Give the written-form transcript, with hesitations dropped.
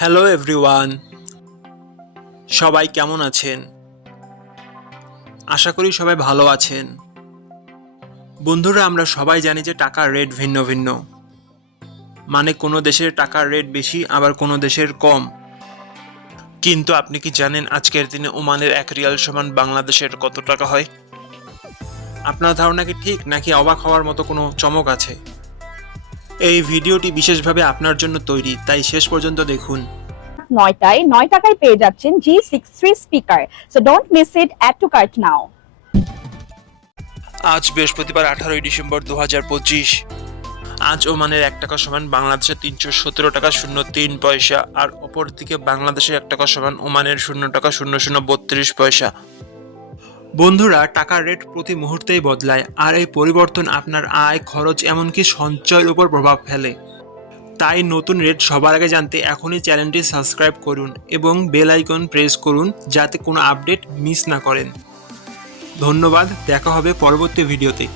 Hello everyone, সবাই কেমন আছেন? আশা করি সবাই ভালো আছেন। বন্ধুরা, আমরা সবাই জানি যে টাকার রেট ভিন্ন ভিন্ন। মানে কোনো দেশের টাকার রেট বেশি, আবার কোনো দেশের কম। কিন্তু আপনি কি জানেন আজকের দিনে ওমানের 1 রিয়াল সমান বাংলাদেশের কত টাকা হয়? আপনার ধারণা কি ঠিক, নাকি অবাক হওয়ার মতো কোনো চমক আছে? এই ভিডিওটি বিশেষভাবে আপনার জন্য তৈরি, তাই শেষ পর্যন্ত দেখুন। 9টায় 9 টাকায় পেয়ে যাচ্ছেন G63 speaker. So don't miss it, add to cart now. আজ বৃহস্পতিবার 18ই ডিসেম্বর 2025। আজ ওমানের 1 টাকা সমান বাংলাদেশের 317 টাকা 03 পয়সা, আর অপরদিকে বাংলাদেশের 1 টাকা সমান ওমানের 0 টাকা 0032 পয়সা। বন্ধুরা, টাকার রেট প্রতি মুহূর্তেই বদলায়, আর এই পরিবর্তন আপনার আয়, খরচ, এমনকি সঞ্চয়ের উপর প্রভাব ফেলে। তাই নতুন রেট সবার আগে জানতে এখনই চ্যানেলটি সাবস্ক্রাইব করুন এবং বেল আইকন প্রেস করুন, যাতে কোনো আপডেট মিস না করেন। ধন্যবাদ, দেখা হবে পরবর্তী ভিডিওতে।